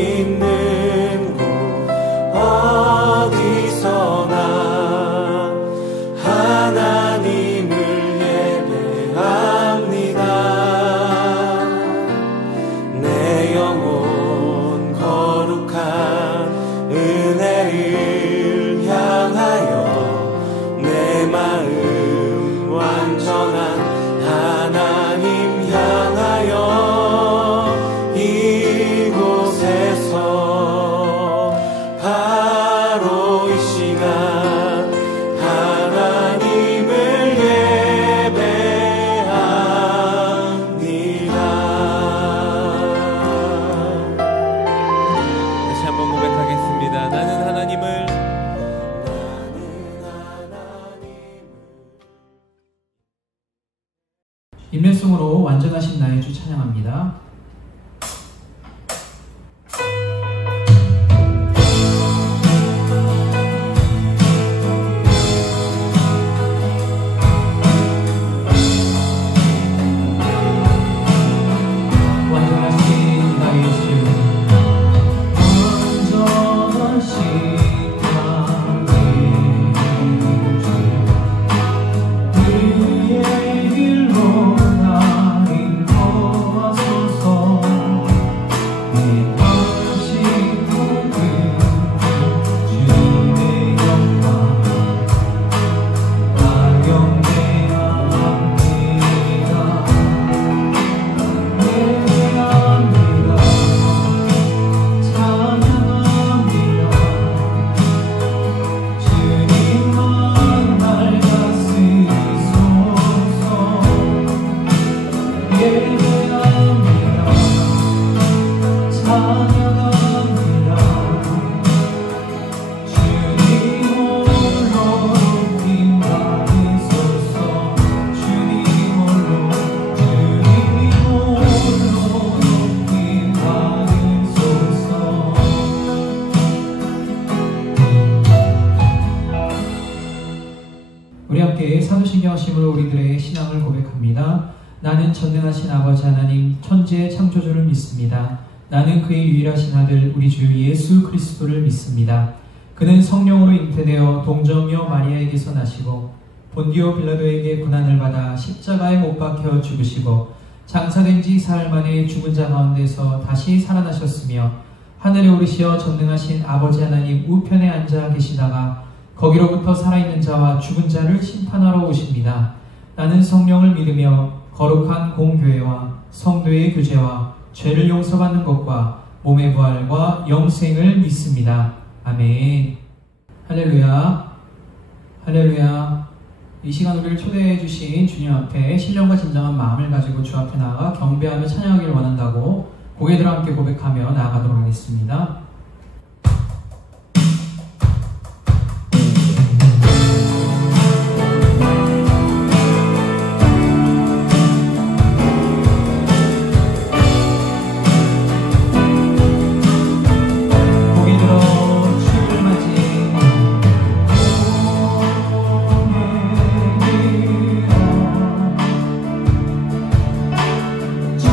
있는 곳 어디서나 하나님을 예배합니다. 내 영혼 거룩한 은혜를 향하여 내 마음 완전한 하나님 향하여 이곳에서 바로 이 시간 하나님을 예배합니다. 다시 한번 고백하겠습니다. 나는 하나님을 인내송으로 완전하신 나의 주 찬양합니다. 완전하신 나의 주, 완전하신 나의 주, 그의 길로 우리 함께 사도신경하심으로 우리들의 신앙을 고백합니다. 나는 전능하신 아버지 하나님 천지의 창조주를 믿습니다. 나는 그의 유일하신 아들 우리 주 예수 그리스도를 믿습니다. 그는 성령으로 잉태되어 동정녀 마리아에게서 나시고 본디오 빌라도에게 고난을 받아 십자가에 못 박혀 죽으시고 장사된 지 사흘 만에 죽은 자 가운데서 다시 살아나셨으며 하늘에 오르시어 전능하신 아버지 하나님 우편에 앉아 계시다가 거기로부터 살아있는 자와 죽은 자를 심판하러 오십니다. 나는 성령을 믿으며 거룩한 공교회와 성도의 교제와 죄를 용서받는 것과 몸의 부활과 영생을 믿습니다. 아멘. 할렐루야. 할렐루야. 이 시간 우리를 초대해 주신 주님 앞에 신령과 진정한 마음을 가지고 주 앞에 나아가 경배하며 찬양하기를 원한다고 고개 들어 함께 고백하며 나아가도록 하겠습니다. 주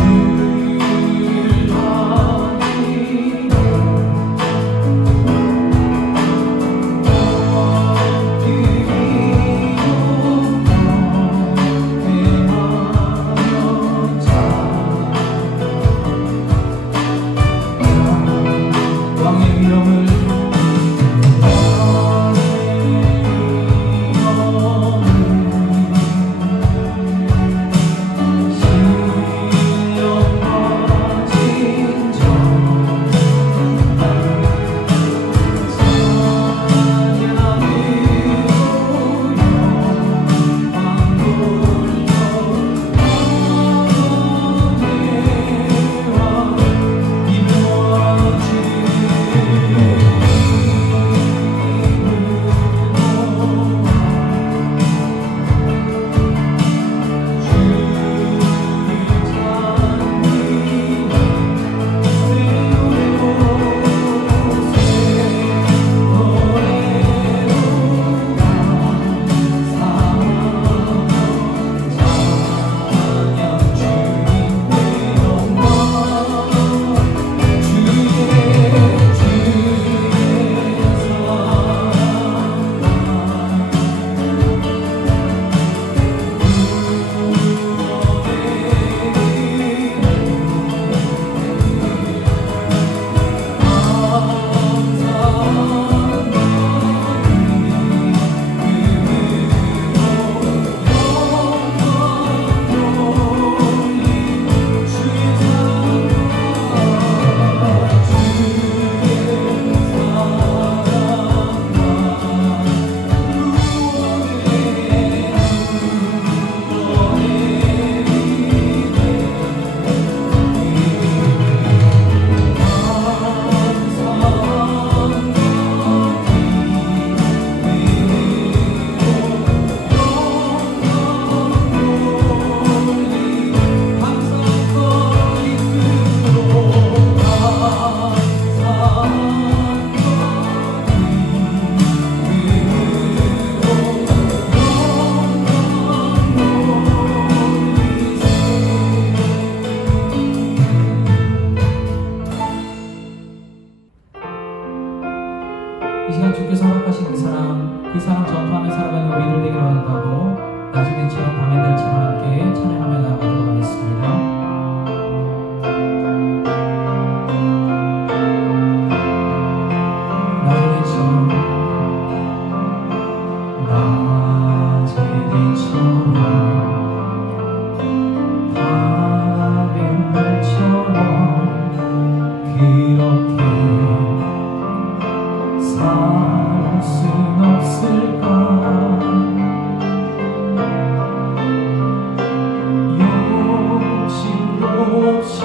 없이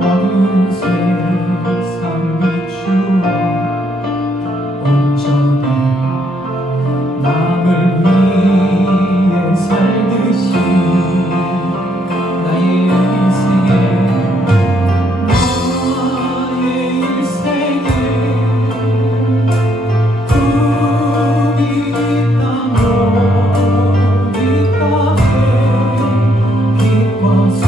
어두운 세상 비추어 온전히 남을 위해 살듯이 나의 일생에 꿈이 있다면 이 땅에 기뻐서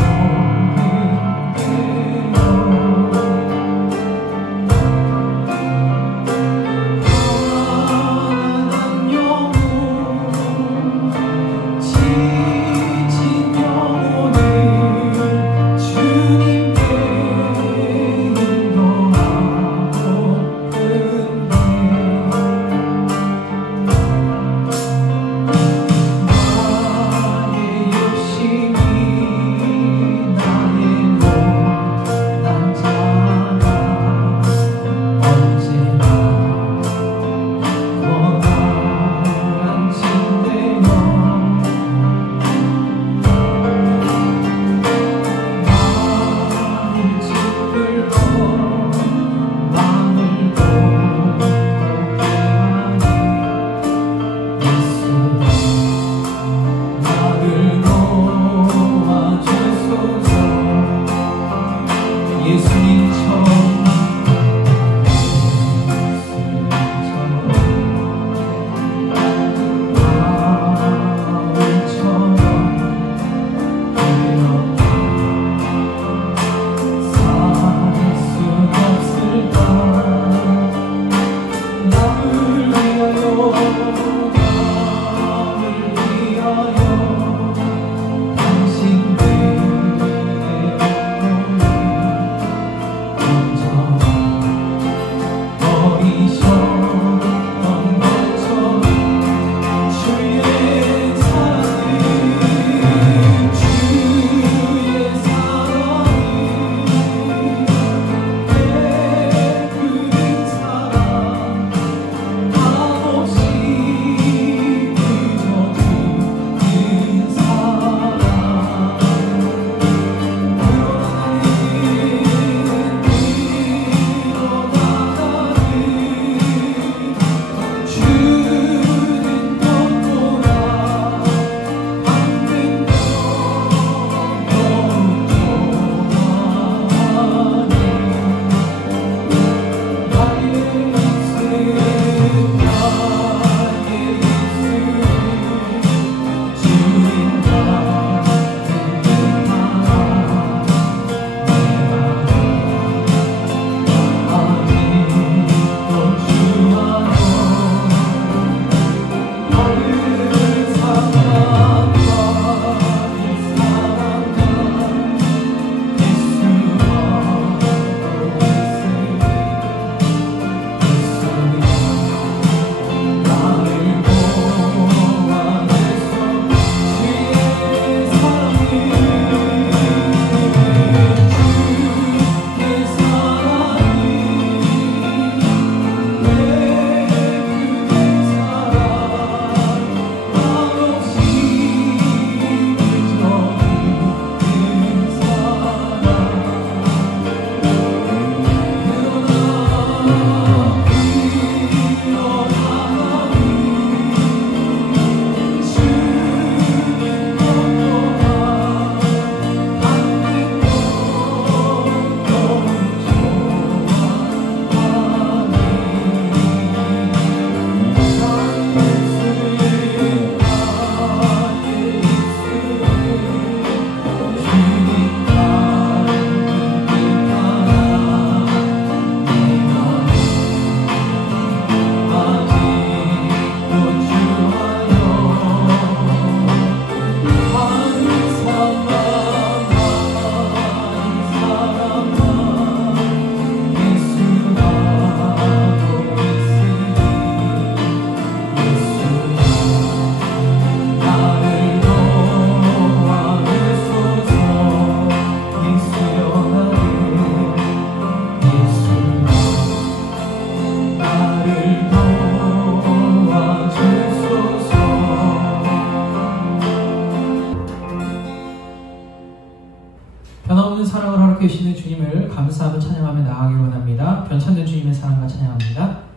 변함없는 사랑을 허락해 주시는 주님을 감사하며 찬양하며 나아가길 원합니다. 변찬된 주님의 사랑과 찬양합니다.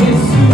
예수를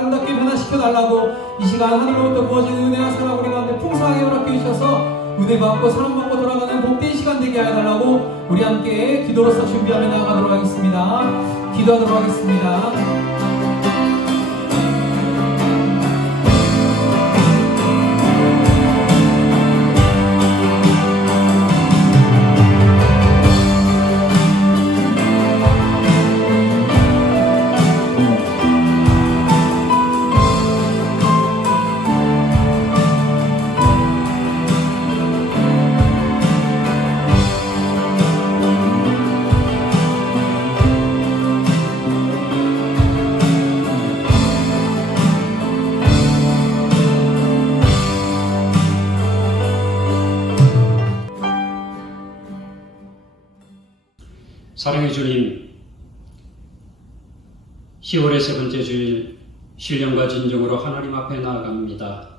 아름답게 변화시켜달라고 이 시간 하늘로부터 부어지는 은혜와 사랑 우리 가운데 풍성하게 허락해 주셔서 은혜 받고 사랑 받고 돌아가는 복된 시간 되게 하여달라고 우리 함께 기도로서 준비하며 나아가도록 하겠습니다. 기도하도록 하겠습니다. 사랑의 주님, 10월의 세 번째 주일 신령과 진정으로 하나님 앞에 나아갑니다.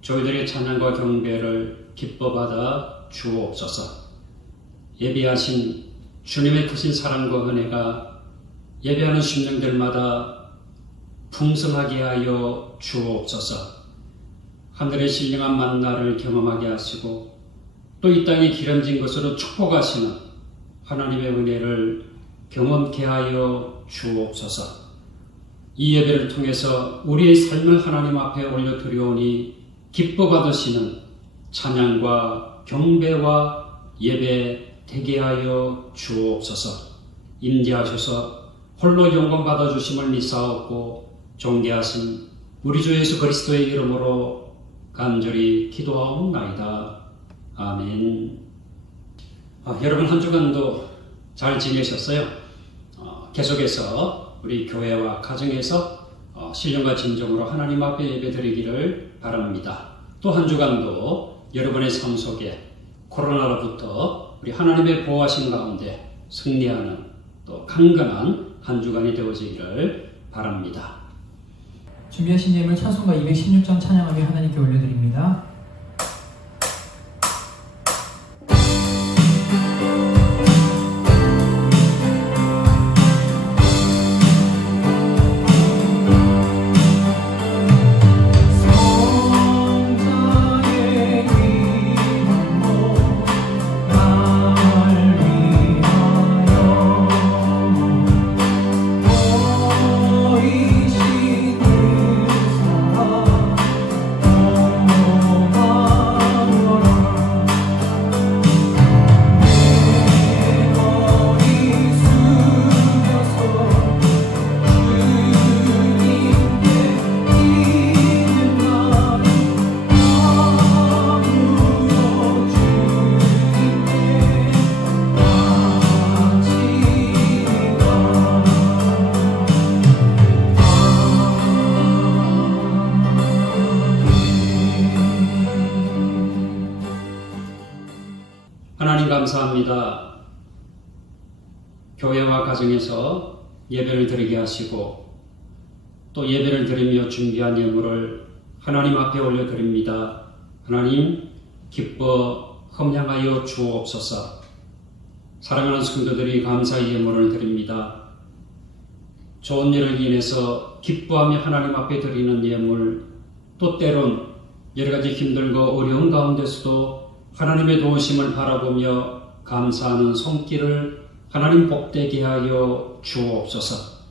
저희들의 찬양과 경배를 기뻐 받아 주옵소서. 예비하신 주님의 크신 사랑과 은혜가 예배하는 심령들마다 풍성하게 하여 주옵소서. 하늘의 신령한 만나를 경험하게 하시고 또 이 땅에 기름진 것으로 축복하시는 하나님의 은혜를 경험케 하여 주옵소서. 이 예배를 통해서 우리의 삶을 하나님 앞에 올려드리오니 기뻐 받으시는 찬양과 경배와 예배 되게 하여 주옵소서. 임재하셔서 홀로 영광 받아주심을 믿사옵고 존귀하신 우리 주 예수 그리스도의 이름으로 간절히 기도하옵나이다. 아멘. 여러분 한 주간도 잘 지내셨어요? 계속해서 우리 교회와 가정에서 신령과 진정으로 하나님 앞에 예배드리기를 바랍니다. 또 한 주간도 여러분의 삶 속에 코로나로부터 우리 하나님의 보호하심 가운데 승리하는 또 강건한 한 주간이 되어지기를 바랍니다. 준비하신 예물 찬송가 216장 찬양하며 하나님께 올려드립니다. 하나님 감사합니다. 교회와 가정에서 예배를 드리게 하시고 또 예배를 드리며 준비한 예물을 하나님 앞에 올려드립니다. 하나님 기뻐 흠양하여 주옵소서. 사랑하는 성도들이 감사의 예물을 드립니다. 좋은 일을 인해서 기뻐하며 하나님 앞에 드리는 예물, 또 때론 여러가지 힘들고 어려운 가운데서도 하나님의 도우심을 바라보며 감사하는 손길을 하나님 복되게 하여 주옵소서.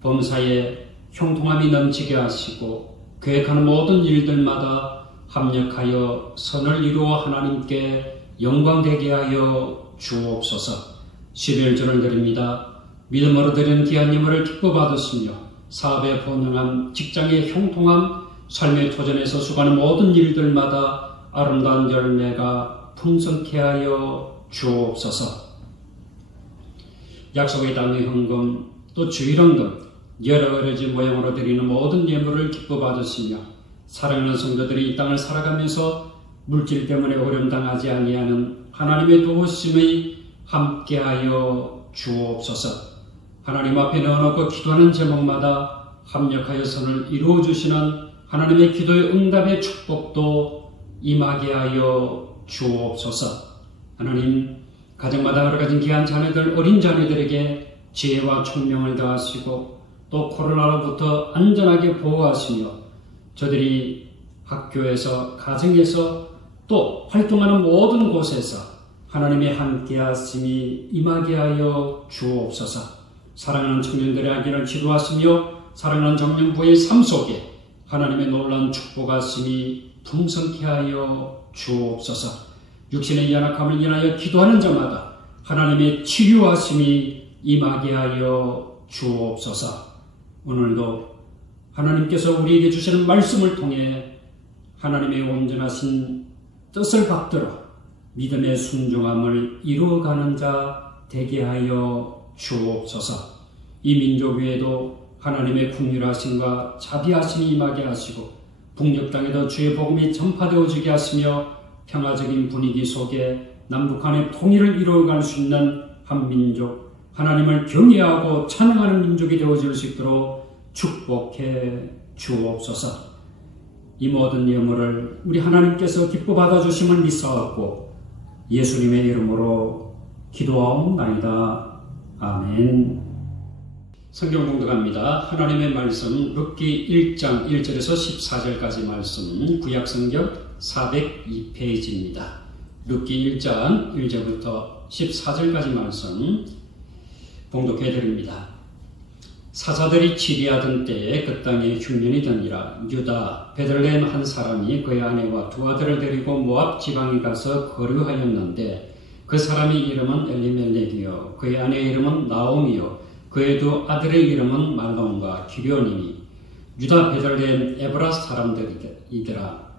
범사에 형통함이 넘치게 하시고 계획하는 모든 일들마다 합력하여 선을 이루어 하나님께 영광되게 하여 주옵소서. 11조를 드립니다. 믿음으로 드리는 귀한 예물을 기뻐 받으시며 사업의 번영함, 직장의 형통함, 삶의 도전에서 수고하는 모든 일들마다 아름다운 열매가 풍성케 하여 주옵소서. 약속의 땅의 헌금, 또 주일헌금, 여러 가지 모양으로 드리는 모든 예물을 기뻐 받으시며 사랑하는 성도들이 이 땅을 살아가면서 물질 때문에 어려움 당하지 아니하는 하나님의 도우심의 함께하여 주옵소서. 하나님 앞에 넣어놓고 기도하는 제목마다 합력하여 선을 이루어주시는 하나님의 기도의 응답의 축복도 임하게 하여 주옵소서. 하나님, 가정마다 여러 가지 귀한 자녀들, 어린 자녀들에게 지혜와 총명을 더하시고 또 코로나로부터 안전하게 보호하시며 저들이 학교에서, 가정에서 또 활동하는 모든 곳에서 하나님의 함께하심이 임하게 하여 주옵소서. 사랑하는 청년들의 아기를 기도하시며 사랑하는 청년부의 삶 속에 하나님의 놀라운 축복하심이 풍성케 하여 주옵소서. 육신의 연약함을 인하여 기도하는 자마다 하나님의 치유하심이 임하게 하여 주옵소서. 오늘도 하나님께서 우리에게 주시는 말씀을 통해 하나님의 온전하신 뜻을 받들어 믿음의 순종함을 이루어가는 자 되게 하여 주옵소서. 이 민족 위에도 하나님의 긍휼하심과 자비하심이 임하게 하시고 북녘 땅에도 주의 복음이 전파되어지게 하시며 평화적인 분위기 속에 남북한의 통일을 이루어갈 수 있는 한 민족, 하나님을 경외하고 찬양하는 민족이 되어질 수 있도록 축복해 주옵소서. 이 모든 예물을 우리 하나님께서 기뻐 받아주심을 믿사옵고 예수님의 이름으로 기도하옵나이다. 아멘. 성경 공독합니다. 하나님의 말씀 룻기 1장 1절에서 14절까지 말씀, 구약성경 402페이지입니다. 룻기 1장 1절부터 14절까지 말씀 봉독해드립니다. 사자들이 치리하던 때에 그 땅에 흉년이 드니라. 유다 베들레헴 한 사람이 그의 아내와 두 아들을 데리고 모압 지방에 가서 거류하였는데 그 사람의 이름은 엘리멜렉이요 그의 아내의 이름은 나오미요 그의 두 아들의 이름은 말론과 기련이니 유다 베들레헴 에브라 사람들이더라.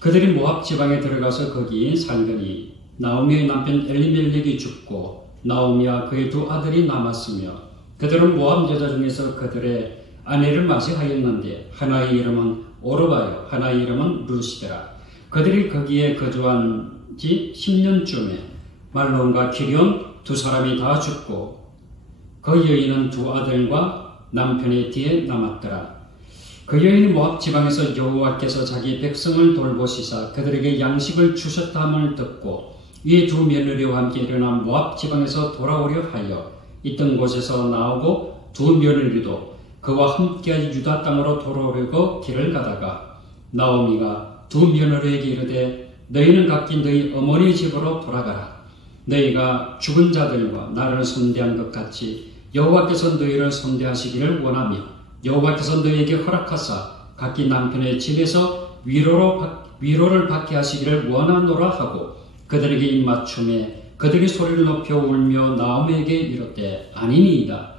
그들이 모압 지방에 들어가서 거기 살더니 나오미의 남편 엘리멜렉이 죽고 나오미와 그의 두 아들이 남았으며 그들은 모압 여자 중에서 그들의 아내를 맞이하였는데 하나의 이름은 오르바요 하나의 이름은 루시더라. 그들이 거기에 거주한 지 10년쯤에 말론과 기련 두 사람이 다 죽고 그 여인은 두 아들과 남편의 뒤에 남았더라. 그 여인이 모압 지방에서 여호와께서 자기 백성을 돌보시사 그들에게 양식을 주셨다함을 듣고 이에 두 며느리와 함께 일어나 모압 지방에서 돌아오려 하여 있던 곳에서 나오고 두 며느리도 그와 함께 유다 땅으로 돌아오려고 길을 가다가 나오미가 두 며느리에게 이르되 너희는 각기 너희 어머니 집으로 돌아가라. 너희가 죽은 자들과 나를 선대한 것 같이 여호와께서 너희를 선대하시기를 원하며 여호와께서 너희에게 허락하사 각기 남편의 집에서 위로를 받게 하시기를 원하노라 하고 그들에게 입맞춤에 그들이 소리를 높여 울며 나오미에게 이르되 아니니이다.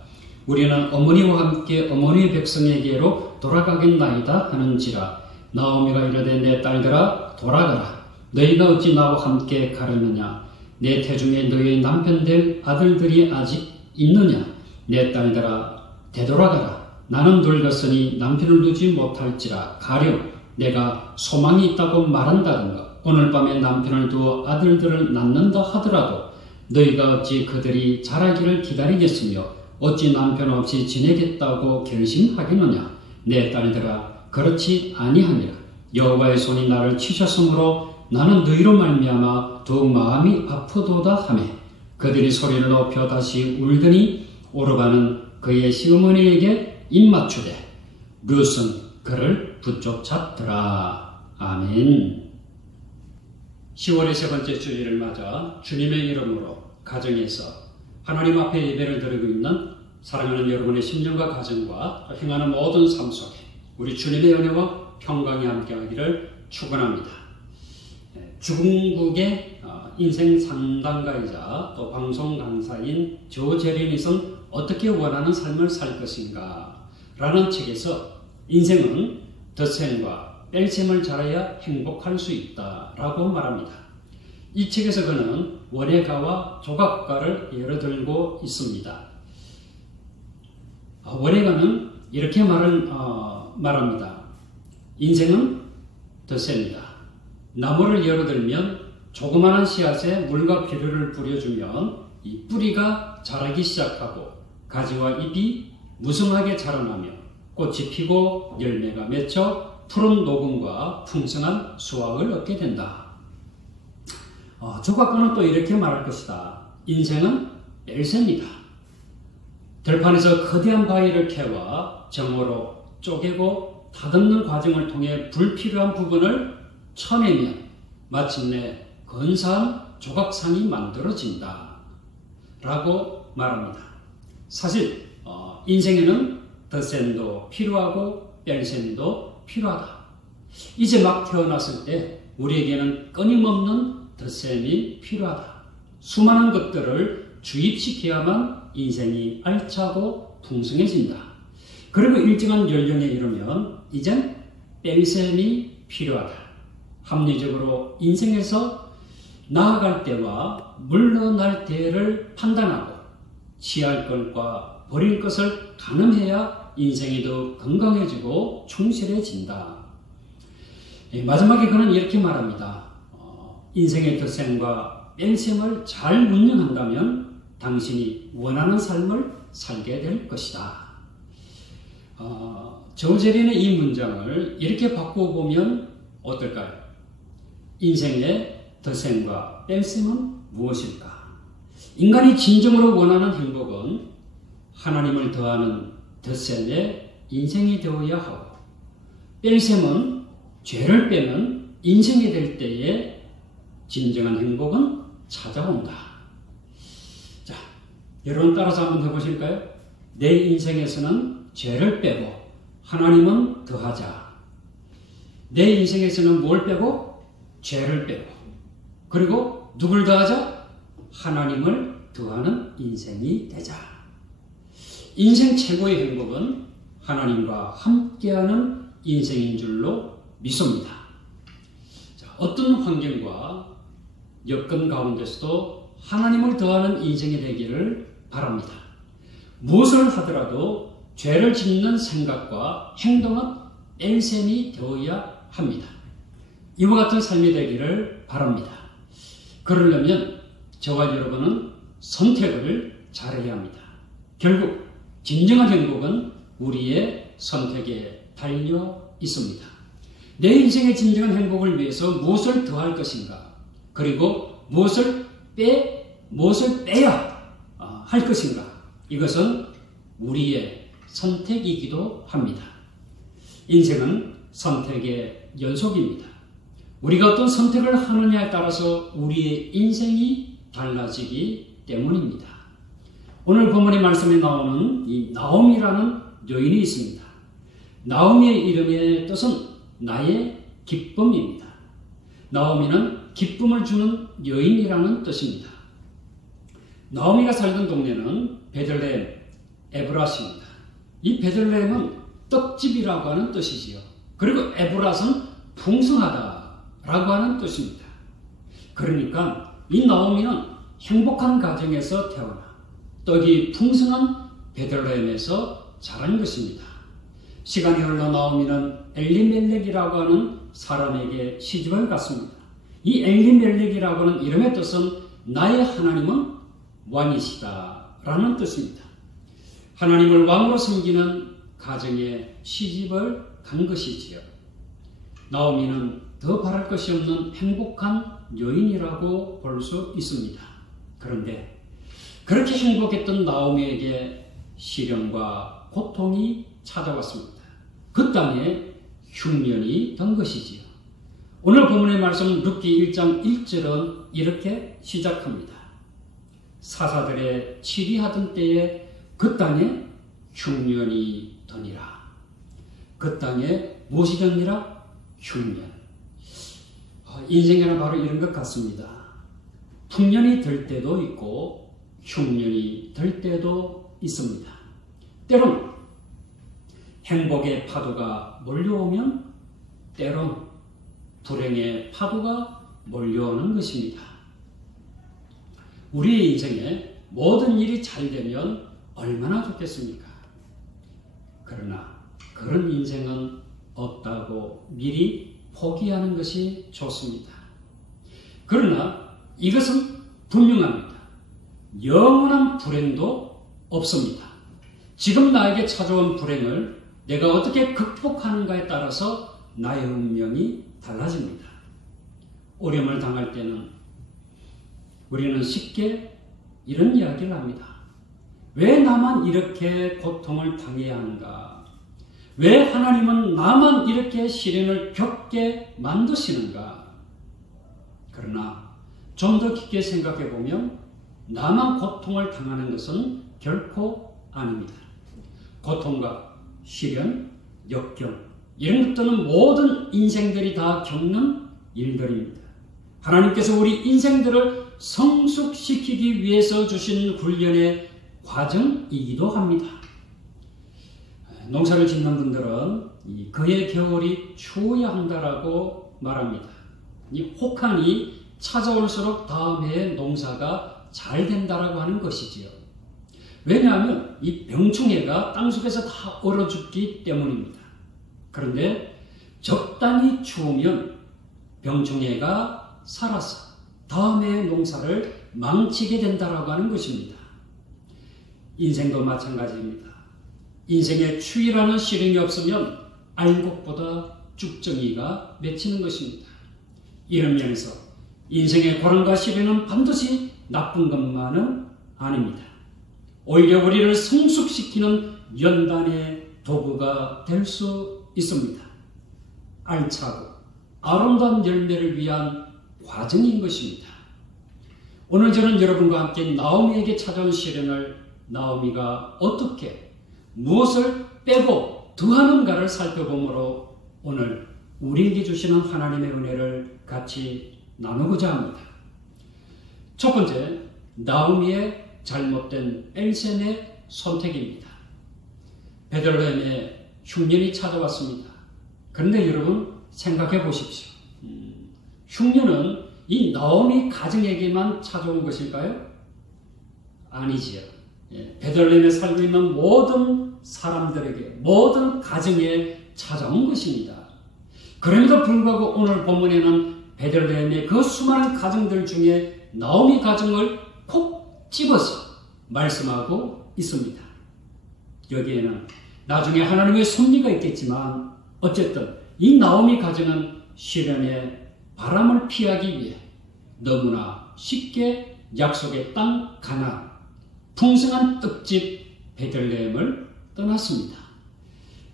우리는 어머니와 함께 어머니의 백성에게로 돌아가겠나이다 하는지라. 나오미가 이르되 내 딸들아 돌아가라. 너희가 어찌 나와 함께 가려느냐. 내 태중에 너희의 남편들 아들들이 아직 있느냐. 내 딸들아 되돌아가라. 나는 늙었으니 남편을 두지 못할지라. 가령 내가 소망이 있다고 말한다든가 오늘 밤에 남편을 두어 아들들을 낳는다 하더라도 너희가 어찌 그들이 자라기를 기다리겠으며 어찌 남편 없이 지내겠다고 결심하겠느냐. 내 딸들아 그렇지 아니하니라. 여호와의 손이 나를 치셨으므로 나는 너희로 말미암아 더욱 마음이 아프도다 하며 그들이 소리를 높여 다시 울더니 오르바는 그의 시어머니에게 입맞추되 룻은 그를 붙쫓았더라. 아멘. 10월의 세 번째 주일을 맞아 주님의 이름으로 가정에서 하나님 앞에 예배를 드리고 있는 사랑하는 여러분의 심령과 가정과 행하는 모든 삶 속에 우리 주님의 은혜와 평강이 함께하기를 축원합니다. 중국의 인생 상담가이자 또 방송 강사인 조 제리닛은 어떻게 원하는 삶을 살 것인가 라는 책에서 인생은 덧셈과 뺄셈을 잘해야 행복할 수 있다라고 말합니다. 이 책에서 그는 월해가와 조각가를 예로 들고 있습니다. 월해가는 이렇게 말합니다. 인생은 덧셈이다. 나무를 예로 들면 조그마한 씨앗에 물과 비료를 뿌려주면 이 뿌리가 자라기 시작하고 가지와 잎이 무성하게 자라나며 꽃이 피고 열매가 맺혀 푸른 녹음과 풍성한 수확을 얻게 된다. 조각가는 또 이렇게 말할 것이다. 인생은 뺄셈이다. 들판에서 거대한 바위를 캐와 정으로 쪼개고 다듬는 과정을 통해 불필요한 부분을 쳐내면 마침내 근사한 조각상이 만들어진다 라고 말합니다. 사실 인생에는 덧셈도 필요하고 뺄셈도 필요하다. 이제 막 태어났을 때 우리에게는 끊임없는 덧셈이 필요하다. 수많은 것들을 주입시켜야만 인생이 알차고 풍성해진다. 그리고 일정한 연령에 이르면 이젠 뺄셈이 필요하다. 합리적으로 인생에서 나아갈 때와 물러날 때를 판단하고 취할 것과 버릴 것을 가늠해야 인생이 더 건강해지고 충실해진다. 마지막에 그는 이렇게 말합니다. 인생의 덧셈과 뺄셈을 잘 운영한다면 당신이 원하는 삶을 살게 될 것이다. 저우제린의 이 문장을 이렇게 바꾸어 보면 어떨까요? 인생의 덧셈과 뺄셈은 무엇일까? 인간이 진정으로 원하는 행복은 하나님을 더하는 덧셈의 인생이 되어야 하고, 뺄셈은 죄를 빼는 인생이 될 때에 진정한 행복은 찾아온다. 자, 여러분 따라서 한번 해보실까요? 내 인생에서는 죄를 빼고 하나님은 더하자. 내 인생에서는 뭘 빼고? 죄를 빼고. 그리고 누굴 더하자? 하나님을 더하는 인생이 되자. 인생 최고의 행복은 하나님과 함께하는 인생인 줄로 믿습니다. 자, 어떤 환경과 여건 가운데서도 하나님을 더하는 인생이 되기를 바랍니다. 무엇을 하더라도 죄를 짓는 생각과 행동은 뺄셈이 되어야 합니다. 이와 같은 삶이 되기를 바랍니다. 그러려면 저와 여러분은 선택을 잘해야 합니다. 결국 진정한 행복은 우리의 선택에 달려 있습니다. 내 인생의 진정한 행복을 위해서 무엇을 더할 것인가, 그리고 무엇을 빼야 할 것인가, 이것은 우리의 선택이기도 합니다. 인생은 선택의 연속입니다. 우리가 어떤 선택을 하느냐에 따라서 우리의 인생이 달라지기 때문입니다. 오늘 본문의 말씀에 나오는 이 나옴이라는 여인이 있습니다. 나오미의 이름의 뜻은 나의 기쁨입니다. 나오미는 기쁨을 주는 여인이라는 뜻입니다. 나오미가 살던 동네는 베들레헴 에브라스입니다. 이 베들레헴은 떡집이라고 하는 뜻이지요. 그리고 에브라스는 풍성하다라고 하는 뜻입니다. 그러니까 이 나오미는 행복한 가정에서 태어나 떡이 풍성한 베들레헴에서 자란 것입니다. 시간이 흘러 나오미는 엘리멜렉이라고 하는 사람에게 시집을 갔습니다. 이 엘리멜렉이라고 하는 이름의 뜻은 나의 하나님은 왕이시다 라는 뜻입니다. 하나님을 왕으로 섬기는 가정에 시집을 간 것이지요. 나오미는 더 바랄 것이 없는 행복한 여인이라고 볼 수 있습니다. 그런데 그렇게 행복했던 나오미에게 시련과 고통이 찾아왔습니다. 그 땅에 흉년이 든 것이지요. 오늘 본문의 말씀 룻기 1장 1절은 이렇게 시작합니다. 사사들의 치리하던 때에 그 땅에 흉년이 드니라. 그 땅에 무엇이 드니라? 흉년. 인생에는 바로 이런 것 같습니다. 풍년이 들 때도 있고 흉년이 들 때도 있습니다. 때론 행복의 파도가 몰려오면 때론 불행의 파도가 몰려오는 것입니다. 우리의 인생에 모든 일이 잘 되면 얼마나 좋겠습니까? 그러나 그런 인생은 없다고 미리 포기하는 것이 좋습니다. 그러나 이것은 분명합니다. 영원한 불행도 없습니다. 지금 나에게 찾아온 불행을 내가 어떻게 극복하는가에 따라서 나의 운명이 달라집니다. 어려움을 당할 때는 우리는 쉽게 이런 이야기를 합니다. 왜 나만 이렇게 고통을 당해야 하는가? 왜 하나님은 나만 이렇게 시련을 겪게 만드시는가? 그러나 좀 더 깊게 생각해 보면 나만 고통을 당하는 것은 결코 아닙니다. 고통과 시련, 역경 이런 것들은 모든 인생들이 다 겪는 일들입니다. 하나님께서 우리 인생들을 성숙시키기 위해서 주신 훈련의 과정이기도 합니다. 농사를 짓는 분들은 그의 겨울이 추워야 한다라고 말합니다. 이 혹한이 찾아올수록 다음에 농사가 잘 된다라고 하는 것이지요. 왜냐하면 이 병충해가 땅속에서 다 얼어 죽기 때문입니다. 그런데 적당히 추우면 병충해가 살아서 다음에 농사를 망치게 된다라고 하는 것입니다. 인생도 마찬가지입니다. 인생에 추위라는 시련이 없으면 알곡보다 쭉정이가 맺히는 것입니다. 이런 면에서 인생의 고난과 시련은 반드시 나쁜 것만은 아닙니다. 오히려 우리를 성숙시키는 연단의 도구가 될 수 있습니다. 알차고 아름다운 열매를 위한 과정인 것입니다. 오늘 저는 여러분과 함께 나오미에게 찾아온 시련을 나오미가 어떻게 무엇을 빼고 더하는가를 살펴보므로 오늘 우리에게 주시는 하나님의 은혜를 같이 나누고자 합니다. 첫 번째, 나오미의 잘못된 엘셈의 선택입니다. 베들레헴에 흉년이 찾아왔습니다. 그런데 여러분 생각해 보십시오. 흉년은 이 나오미 가정에게만 찾아온 것일까요? 아니지요. 베들레헴에 살고 있는 모든 사람들에게, 모든 가정에 찾아온 것입니다. 그럼에도 불구하고 오늘 본문에는 베들레헴의 그 수많은 가정들 중에 나오미 가정을 콕 집어서 말씀하고 있습니다. 여기에는 나중에 하나님의 섭리가 있겠지만 어쨌든 이 나오미 가정은 시련의 바람을 피하기 위해 너무나 쉽게 약속의 땅 가나안, 풍성한 떡집 베들레헴을 떠났습니다.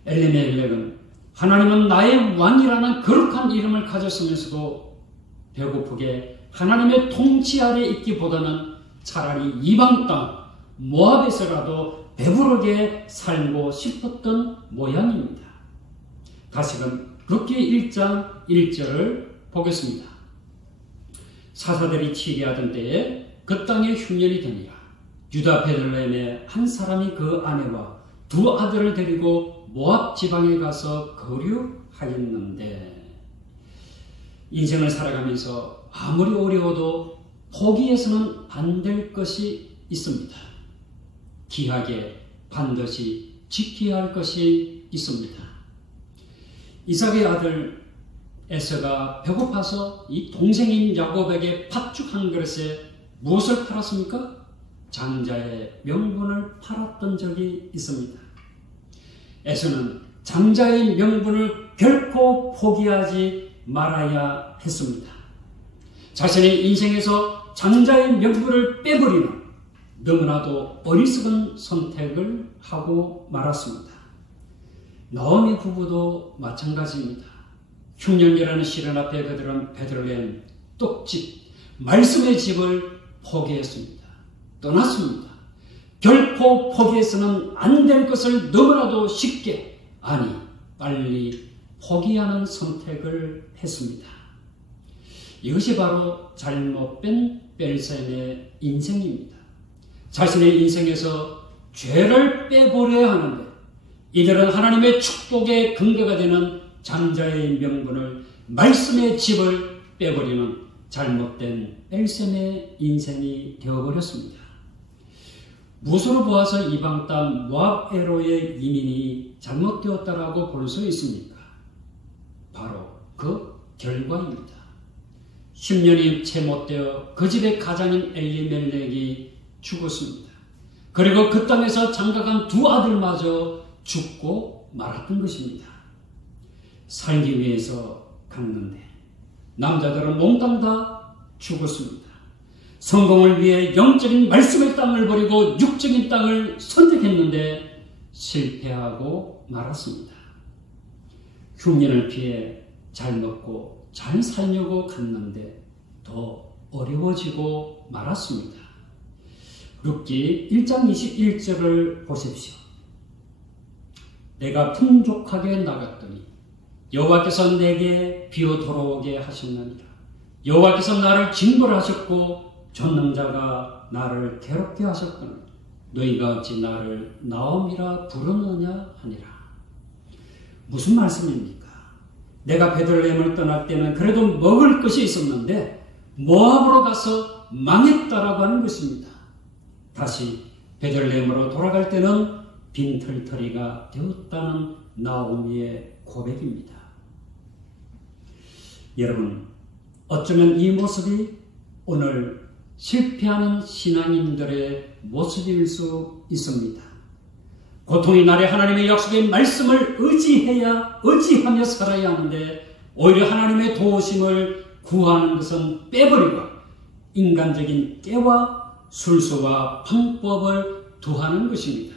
엘리멜렉은 하나님은 나의 왕이라는 거룩한 이름을 가졌으면서도 배고프게 하나님의 통치 아래 있기보다는 차라리 이방 땅 모압에서라도 배부르게 살고 싶었던 모양입니다. 다시금 룻기 1장 1절을 보겠습니다. 사사들이 치리하던 때에 그 땅에 흉년이 되니라. 유다 베들레헴의 한 사람이 그 아내와 두 아들을 데리고 모압 지방에 가서 거류하였는데, 인생을 살아가면서 아무리 어려워도 포기해서는 안 될 것이 있습니다. 귀하게 반드시 지켜야 할 것이 있습니다. 이삭의 아들 에서가 배고파서 이 동생인 야곱에게 팥죽 한 그릇에 무엇을 팔았습니까? 장자의 명분을 팔았던 적이 있습니다. 에서는 장자의 명분을 결코 포기하지 말아야 했습니다. 자신의 인생에서 장자의 명분을 빼버리는 너무나도 어리석은 선택을 하고 말았습니다. 나오미 부부도 마찬가지입니다. 흉년이라는 시련 앞에 그들은 베들레헴 떡집, 말씀의 집을 포기했습니다. 떠났습니다. 결코 포기해서는 안 될 것을 너무나도 쉽게, 아니 빨리 포기하는 선택을 했습니다. 이것이 바로 잘못된 벨셈의 인생입니다. 자신의 인생에서 죄를 빼버려야 하는데 이들은 하나님의 축복의 근거가 되는 장자의 명분을, 말씀의 집을 빼버리는 잘못된 벨셈의 인생이 되어버렸습니다. 무엇으로 보아서 이방 땅 모압에로의 이민이 잘못되었다라고 볼 수 있습니까? 바로 그 결과입니다. 10년이 채 못되어 그 집의 가장인 엘리멜렉이 죽었습니다. 그리고 그 땅에서 장가간 두 아들마저 죽고 말았던 것입니다. 살기 위해서 갔는데 남자들은 몽땅 다 죽었습니다. 성공을 위해 영적인 말씀의 땅을 버리고 육적인 땅을 선택했는데 실패하고 말았습니다. 흉년을 피해 잘 먹고 잘 살려고 갔는데 더 어려워지고 말았습니다. 룻기 1장 21절을 보십시오. 내가 풍족하게 나갔더니 여호와께서 내게 비어 돌아오게 하셨느니라. 여호와께서 나를 징벌하셨고 전능자가 나를 괴롭게 하셨거늘 너희가 어찌 나를 나옴이라 부르느냐 하니라. 무슨 말씀입니까? 내가 베들레헴을 떠날 때는 그래도 먹을 것이 있었는데 모압으로 가서 망했다라고 하는 것입니다. 다시 베들레헴으로 돌아갈 때는 빈털터리가 되었다는 나오미의 고백입니다. 여러분, 어쩌면 이 모습이 오늘 실패하는 신앙인들의 모습일 수 있습니다. 고통의 날에 하나님의 약속의 말씀을 의지하며 살아야 하는데 오히려 하나님의 도우심을 구하는 것은 빼버리고 인간적인 깨와 술수와 방법을 두하는 것입니다.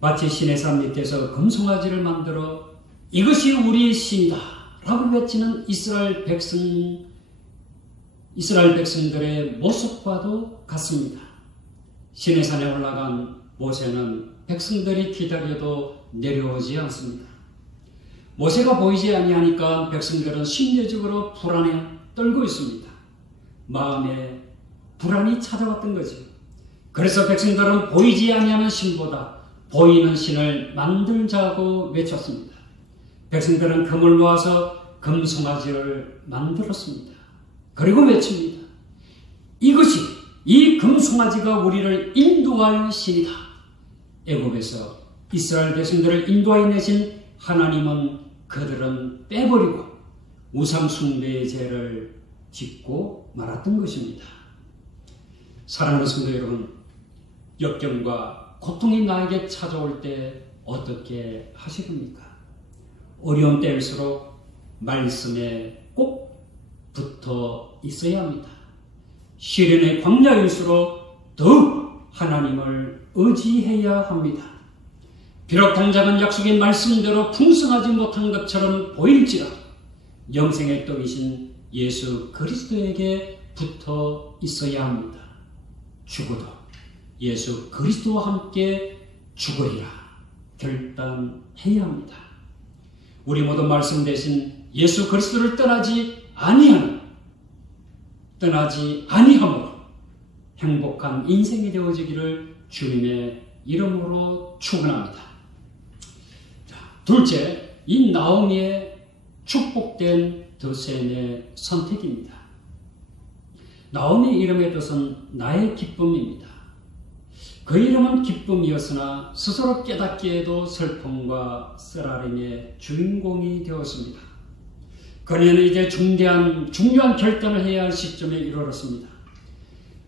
마치 신의 산 밑에서 금송아지를 만들어 이것이 우리의 신이다 라고 외치는 이스라엘 백성들의 모습과도 같습니다. 신의 산에 올라간 모세는 백성들이 기다려도 내려오지 않습니다. 모세가 보이지 아니하니까 백성들은 심리적으로 불안에 떨고 있습니다. 마음에 불안이 찾아왔던 거죠. 그래서 백성들은 보이지 아니하는 신보다 보이는 신을 만들자고 외쳤습니다. 백성들은 금을 모아서 금송아지를 만들었습니다. 그리고 외칩니다. 이것이 이 금송아지가 우리를 인도할 신이다. 애굽에서 이스라엘 백성들을 인도하여 내신 하나님은 그들은 빼버리고 우상 숭배의 죄를 짓고 말았던 것입니다. 사랑하는 성도 여러분, 역경과 고통이 나에게 찾아올 때 어떻게 하시렵니까? 어려운 때일수록 말씀에 꼭 붙어 있어야 합니다. 시련의 광야일수록 더욱 하나님을 의지해야 합니다. 비록 당장은 약속의 말씀대로 풍성하지 못한 것처럼 보일지라도 영생의 떡이신 예수 그리스도에게 붙어 있어야 합니다. 죽어도 예수 그리스도와 함께 죽으리라 결단해야 합니다. 우리 모두 말씀 대신 예수 그리스도를 떠나지 아니함으로 행복한 인생이 되어지기를 주님의 이름으로 축원합니다. 둘째, 이 나오미의 축복된 드셈의 선택입니다. 나오미 이름의 뜻은 나의 기쁨입니다. 그 이름은 기쁨이었으나 스스로 깨닫기에도 슬픔과 쓰라림의 주인공이 되었습니다. 그녀는 이제 중요한 결단을 해야 할 시점에 이르렀습니다.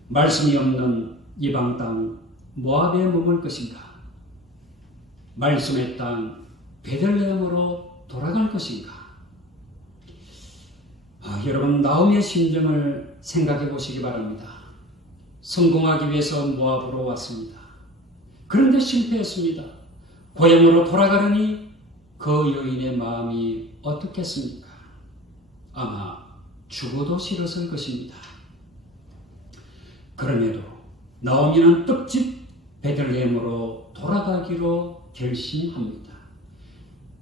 말씀이 없는 이방 땅 모압에 머물 것인가? 말씀의 땅 베들레헴으로 돌아갈 것인가? 여러분, 나오미의 심정을 생각해 보시기 바랍니다. 성공하기 위해서 모압으로 왔습니다. 그런데 실패했습니다. 고향으로 돌아가려니 그 여인의 마음이 어떻겠습니까? 아마 죽어도 싫었을 것입니다. 그럼에도 나오미는 떡집 베들레헴으로 돌아가기로 결심합니다.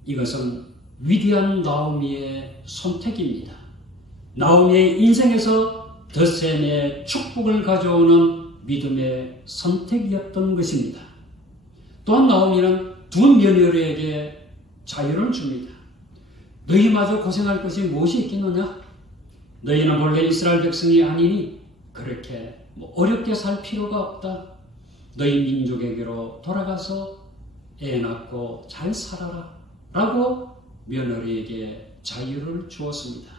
이것은 위대한 나오미의 선택입니다. 나오미의 인생에서 드셈의 축복을 가져오는 믿음의 선택이었던 것입니다. 또한 나오미는 두 며느리에게 자유를 줍니다. 너희마저 고생할 것이 무엇이 있겠느냐? 너희는 원래 이스라엘 백성이 아니니 그렇게 어렵게 살 필요가 없다. 너희 민족에게로 돌아가서 애 낳고 잘 살아라 라고 며느리에게 자유를 주었습니다.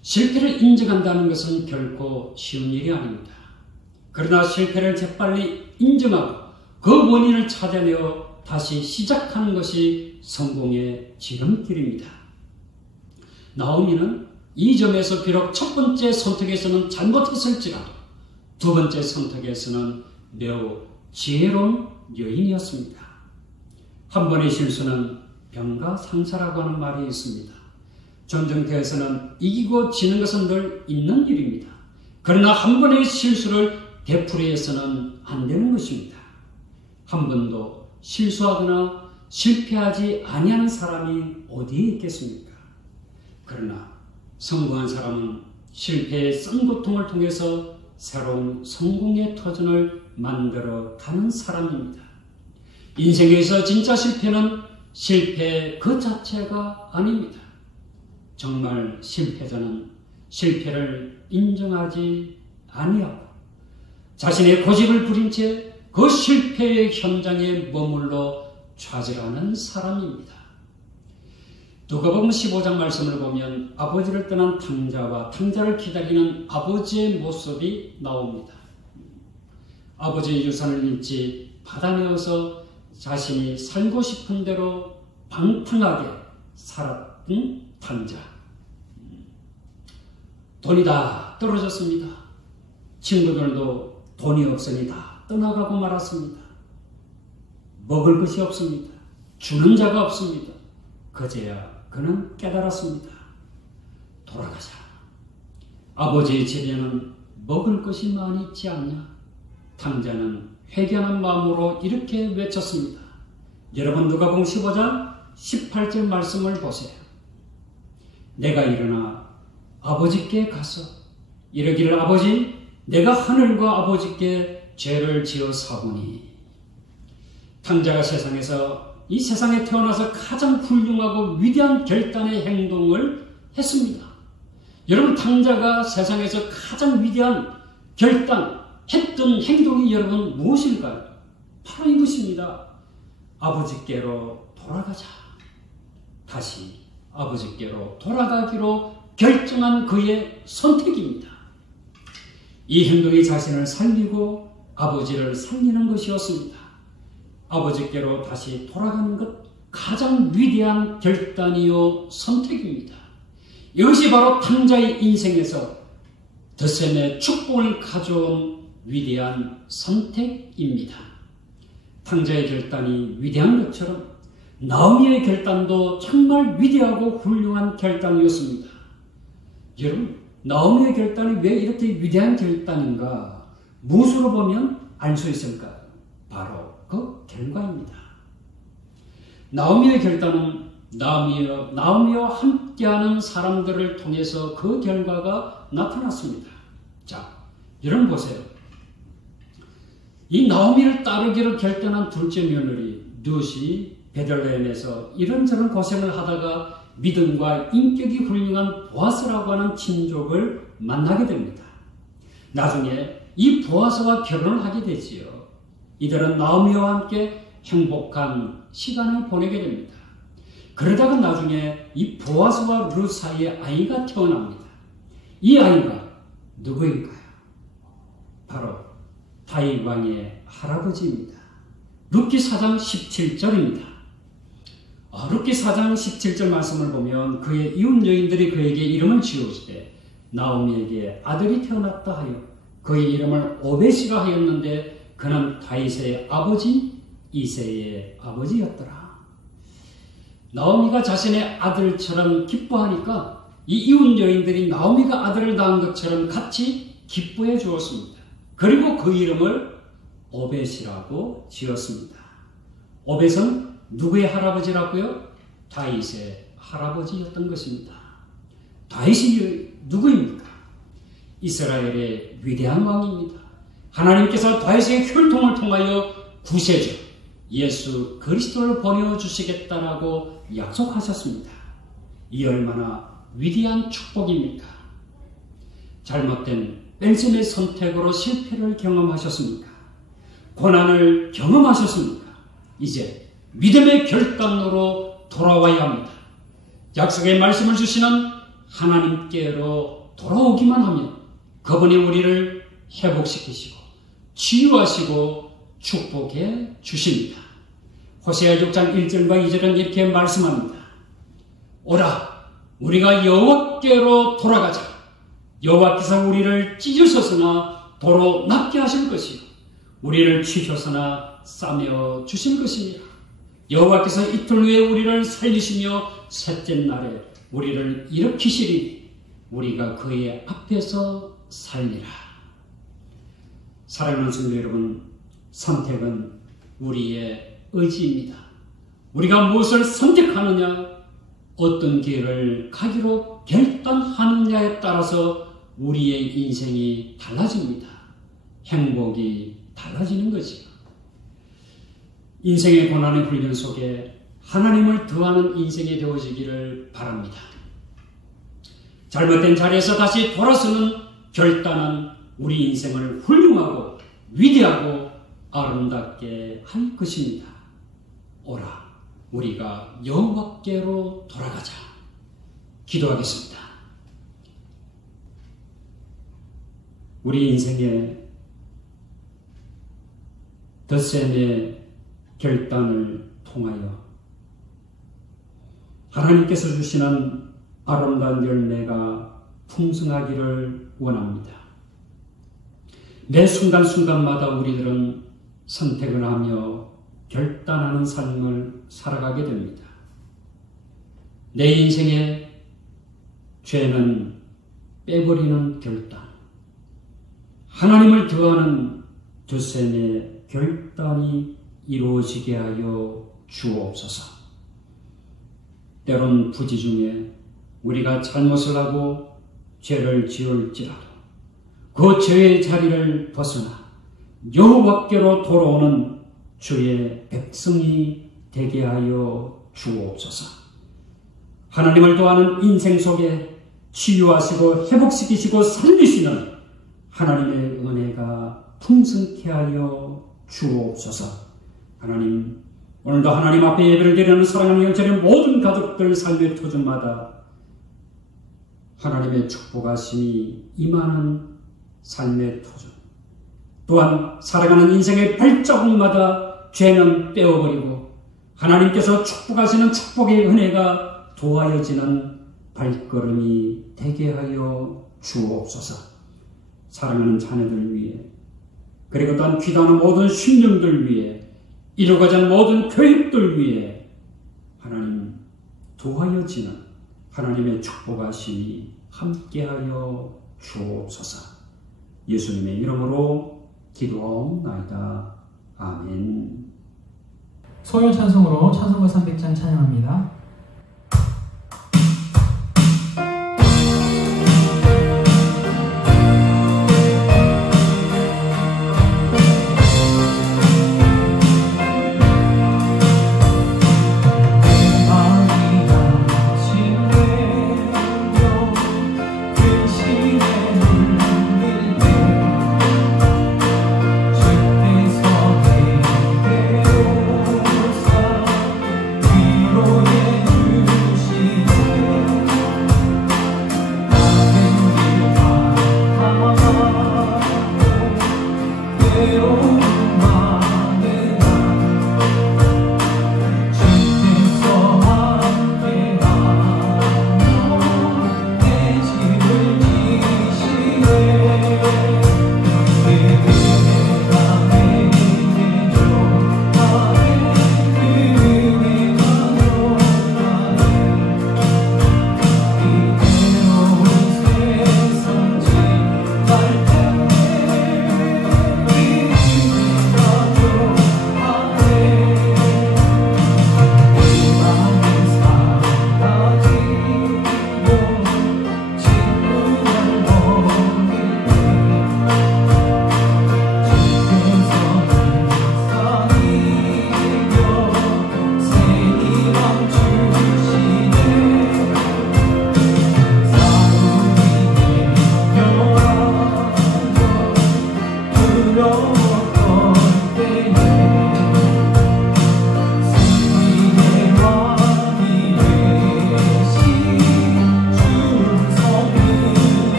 실패를 인정한다는 것은 결코 쉬운 일이 아닙니다. 그러나 실패를 재빨리 인정하고 그 원인을 찾아내어 다시 시작하는 것이 성공의 지름길입니다. 나오미는 이 점에서 비록 첫 번째 선택에서는 잘못했을지라도 두 번째 선택에서는 매우 지혜로운 여인이었습니다. 한 번의 실수는 병과 상사라고 하는 말이 있습니다. 전쟁터에서는 이기고 지는 것은 늘 있는 일입니다. 그러나 한 번의 실수를 되풀이해서는 안 되는 것입니다. 한 번도 실수하거나 실패하지 아니하는 사람이 어디에 있겠습니까? 그러나 성공한 사람은 실패의 쓴 고통을 통해서 새로운 성공의 터전을 만들어 가는 사람입니다. 인생에서 진짜 실패는 실패 그 자체가 아닙니다. 정말 실패자는 실패를 인정하지 아니하고 자신의 고집을 부린 채 그 실패의 현장에 머물러 좌절하는 사람입니다. 누가복음 15장 말씀을 보면 아버지를 떠난 탕자와 탕자를 기다리는 아버지의 모습이 나옵니다. 아버지의 유산을 잃지 받아내어서 자신이 살고 싶은 대로 방탕하게 살았던 탕자. 돈이 다 떨어졌습니다. 친구들도 돈이 없으니 다 떠나가고 말았습니다. 먹을 것이 없습니다. 주는 자가 없습니다. 그제야 그는 깨달았습니다. 돌아가자. 아버지의 집에는 먹을 것이 많이 있지 않냐? 탕자는 회개하는 마음으로 이렇게 외쳤습니다. 여러분 누가복음 15장 18절 말씀을 보세요. 내가 일어나 아버지께 가서 이르기를 아버지 내가 하늘과 아버지께 죄를 지어 사오니. 탕자가 이 세상에 태어나서 가장 훌륭하고 위대한 결단의 행동을 했습니다. 여러분 탕자가 세상에서 가장 위대한 결단했던 행동이 여러분 무엇일까요? 바로 이것입니다. 아버지께로 돌아가자. 다시 아버지께로 돌아가기로 결정한 그의 선택입니다. 이 행동이 자신을 살리고 아버지를 살리는 것이었습니다. 아버지께로 다시 돌아가는 것 가장 위대한 결단이요 선택입니다. 이것이 바로 탕자의 인생에서 덧셈의 축복을 가져온 위대한 선택입니다. 탕자의 결단이 위대한 것처럼 나오미의 결단도 정말 위대하고 훌륭한 결단이었습니다. 여러분, 나오미의 결단이 왜 이렇게 위대한 결단인가? 무엇으로 보면 알 수 있을까요? 바로 그 결과입니다. 나오미의 결단은 나오미와 함께하는 사람들을 통해서 그 결과가 나타났습니다. 자, 여러분 보세요. 이 나오미를 따르기로 결단한 둘째 며느리 룻이 베들레헴에서 이런저런 고생을 하다가 믿음과 인격이 훌륭한 보아스라고 하는 친족을 만나게 됩니다. 나중에 이 보아스와 결혼을 하게 되지요. 이들은 나오미와 함께 행복한 시간을 보내게 됩니다. 그러다가 나중에 이 보아스와 룻 사이에 아이가 태어납니다. 이 아이가 누구일까요? 바로 다윗 왕의 할아버지입니다. 룻기 4장 17절입니다. 룻기 4장 17절 말씀을 보면 그의 이웃 여인들이 그에게 이름을 지으시되 나오미에게 아들이 태어났다 하여 그의 이름을 오벳이라 하였는데 그는 다윗의 아버지 이새의 아버지였더라. 나오미가 자신의 아들처럼 기뻐하니까 이 이웃 여인들이 나오미가 아들을 낳은 것처럼 같이 기뻐해 주었습니다. 그리고 그 이름을 오벳이라고 지었습니다. 오벳은 누구의 할아버지라고요? 다윗의 할아버지였던 것입니다. 다윗이 누구입니까? 이스라엘의 위대한 왕입니다. 하나님께서 다윗의 혈통을 통하여 구세주 예수 그리스도를 보내주시겠다라고 약속하셨습니다. 이 얼마나 위대한 축복입니까? 잘못된 벨셈의 선택으로 실패를 경험하셨습니까? 고난을 경험하셨습니까? 이제 믿음의 결단으로 돌아와야 합니다. 약속의 말씀을 주시는 하나님께로 돌아오기만 하면 그분이 우리를 회복시키시고 치유하시고 축복해 주십니다. 호세아 6장 1절과 2절은 이렇게 말씀합니다. 오라 우리가 여호와께로 돌아가자. 여호와께서 우리를 찢으셨으나 도로 낫게 하실 것이요 우리를 치셨으나 싸매어 주실 것입니다. 여호와께서 이틀 후에 우리를 살리시며 셋째 날에 우리를 일으키시리니 우리가 그의 앞에서 살리라. 사랑하는 성도 여러분, 선택은 우리의 의지입니다. 우리가 무엇을 선택하느냐, 어떤 길을 가기로 결단하느냐에 따라서 우리의 인생이 달라집니다. 행복이 달라지는 거지요. 인생의 고난의 훈련 속에 하나님을 더하는 인생이 되어지기를 바랍니다. 잘못된 자리에서 다시 돌아서는 결단은 우리 인생을 훌륭하고 위대하고 아름답게 할 것입니다. 오라, 우리가 여호와께로 돌아가자. 기도하겠습니다. 우리 인생의 덧셈의 결단을 통하여 하나님께서 주시는 아름다운 열매가 풍성하기를 원합니다. 매 순간순간마다 우리들은 선택을 하며 결단하는 삶을 살아가게 됩니다. 내 인생의 죄는 빼버리는 결단, 하나님을 더하는 덧셈의 결단이 이루어지게 하여 주옵소서. 때론 부지 중에 우리가 잘못을 하고 죄를 지을지라도 그 죄의 자리를 벗어나 여호와께로 돌아오는 주의 백성이 되게 하여 주옵소서. 하나님을 도하는 인생 속에 치유하시고 회복시키시고 살리시는 하나님의 은혜가 풍성케 하여 주옵소서. 하나님, 오늘도 하나님 앞에 예배를 드리는 사랑하는 영적인 모든 가족들 삶의 터전마다 하나님의 축복하심이 임하는 삶의 터전, 또한 살아가는 인생의 발자국마다 죄는 빼어버리고 하나님께서 축복하시는 축복의 은혜가 도하여지는 발걸음이 되게 하여 주옵소서. 사랑하는 자녀들 위해, 그리고 또한 귀도하는 모든 심령들 위해, 이루어가자 모든 교육들 위해 하나님 도하여지는 하나님의 축복하심이 함께하여 주옵소서. 예수님의 이름으로 기도하옵나이다. 아멘. 소요 찬송으로 찬송가 300장 찬양합니다. 위로의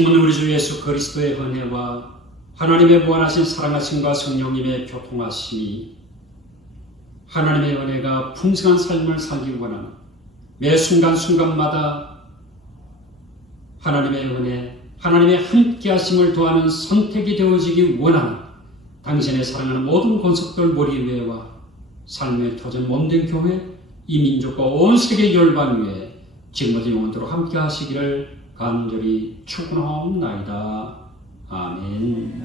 지금은 우리 주 예수 그리스도의 은혜와 하나님의 무한하신 사랑하심과 성령님의 교통하심이 하나님의 은혜가 풍성한 삶을 살기 원하는 매 순간순간마다 하나님의 은혜, 하나님의 함께하심을 도하는 선택이 되어지기 원하는 당신의 사랑하는 모든 권속들 머리 위에와 삶의 터전 몸된 교회, 이 민족과 온 세계 열방 위에 지금부터 영원토록 함께하시기를 간절히 축원하옵나이다. 아멘.